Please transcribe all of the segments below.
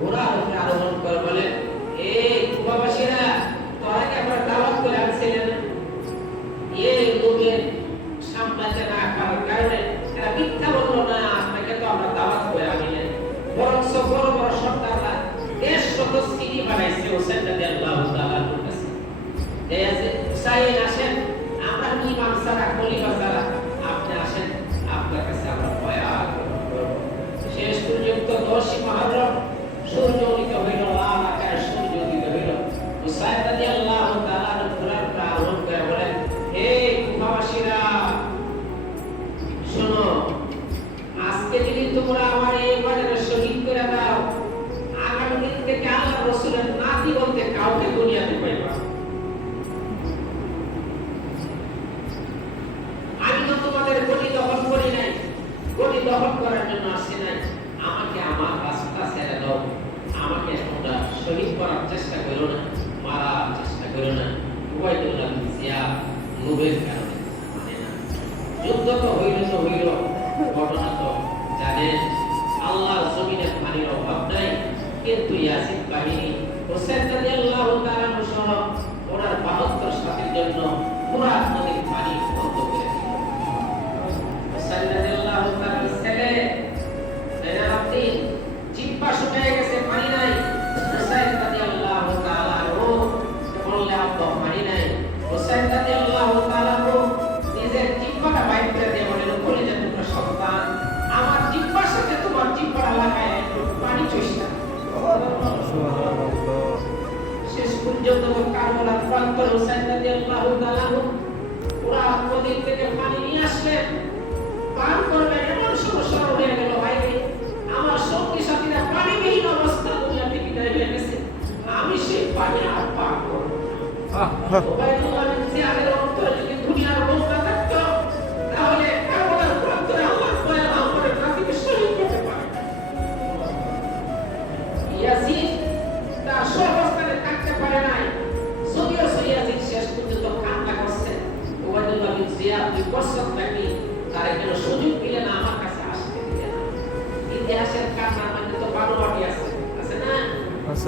ঘোড়ার উপরে আরোহণ করে বলেন এই কুবাবাসীরা তোরা কি আমরা দাওয়াত করে আনছিলেন? এই লোকের সামলাতে না পারার কারণে এরা মিথ্যা বলল না, আপনাকে তো আমরা দাওয়াত করে আনি নাই বরং বড় বড় সরকাররা দেশ শত সিটি বানাইছে হোসেন রাজি আল্লাহ তাআলার কাছে। এই আছে হুসাইন আসেন, আমরা ইমাম সারা খলিফা সারা আপনি আসেন, আপনার কাছে আমরা করব। শেষ পর্যন্ত দশই কাউকে দুনিয়াতে পাইবা আমি তো তোমাদের গতি দখল করি নাই। গতি দখল করার জন্য আসি নাই আমাকে আমার রাস্তা ছেড়ে দাও আমাকে তোমরা শহীদ করার চেষ্টা করো না মারার যুদ্ধ হইল তো ঘটনা তো জানেন আল্লাহর জমিনে পানির অভাব নাই, কিন্তু ইয়াসিন বাহিনী হোসেন রাদিয়াল্লাহু তাআলা সহ ওনার 72 সাথীর জন্য পুরা নদীর হোসেন রাদিয়াল্লাহু তাআলা নদী থেকে পানি নিয়ে আসলেন পান করবেন এমন সমস্যা হয়ে গেল ভাই আমার সঙ্গী সাথীরা পানিবিহীন অবস্থা দুনিয়া থেকে বিদায় গেছে। আমি সেই পানি আর পান করব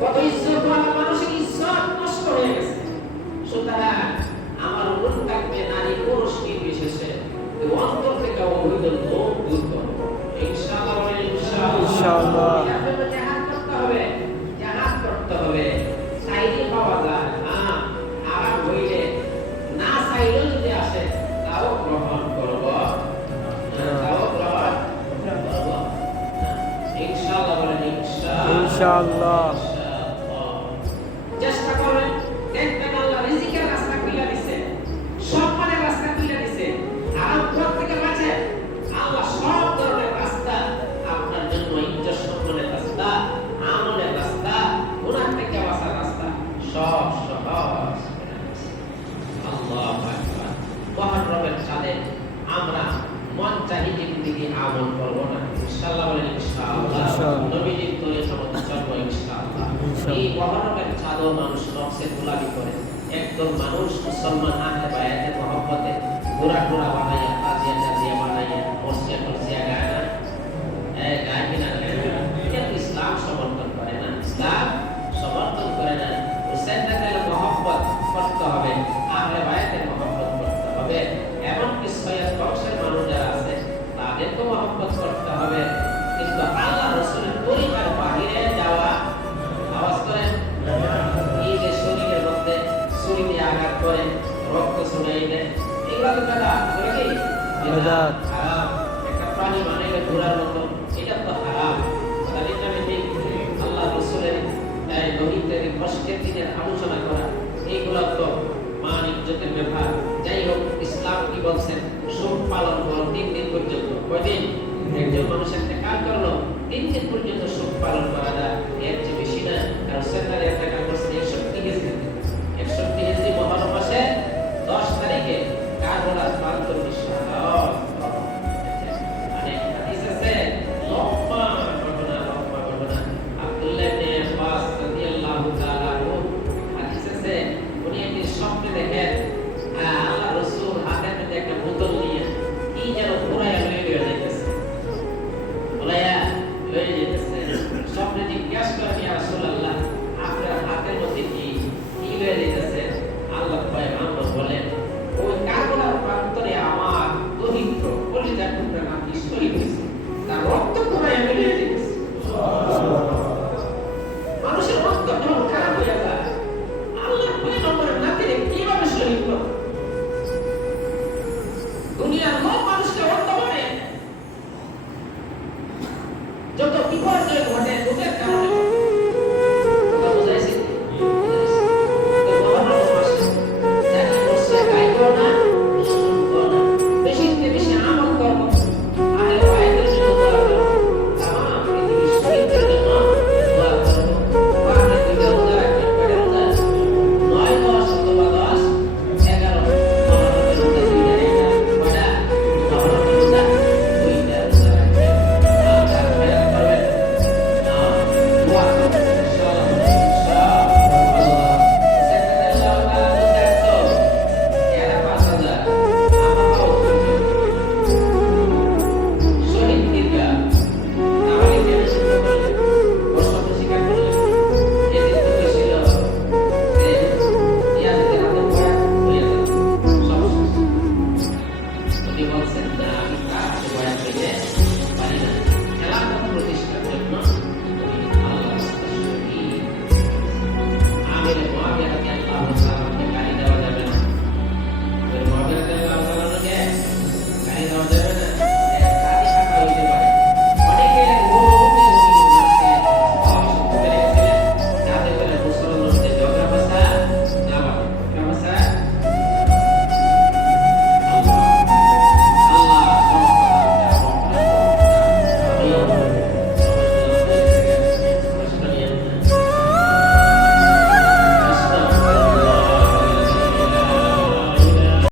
কত ইজ্জত মানুষের ইজ্জত নষ্ট হয়ে গেছে? সুতরাং আমার অনুরোধ থাকবে নারী পুরুষ নির্বিশেষে। অন্তর থেকে লোক দূর করো। ইনশাআল্লাহ ইনশাআল্লাহ। জাহাদ করতে হবে। জাহাদ করতে হবে। চাইলে পাওয়া যায় হ্যাঁ আরাম হইলে না চাইলেও যদি আসে তাও গ্রহণ করব। তাও গ্রহণ করব। ইনশাআল্লাহ। ইনশাআল্লাহ। এই মহরমের চাঁদও মানুষ নকশে গোলামি করে। একদম মানুষ মুসলমান আহলে বায়াতে মহব্বতে ঘোরা ঘোরা বানাইয়া তাজিয়া তাজিয়া দিনের আলোচনা করা এইগুলো তো মান ইজ্জতের ইসলাম কি বলছেন শোক পালন করো তিন দিন পর্যন্ত কয়দিন একজন মানুষ একটা কাজ করল তিন দিন পর্যন্ত শোক পালন করা যায় যত বিপর্যয় ঘটে লোকের কারণে he wants it now.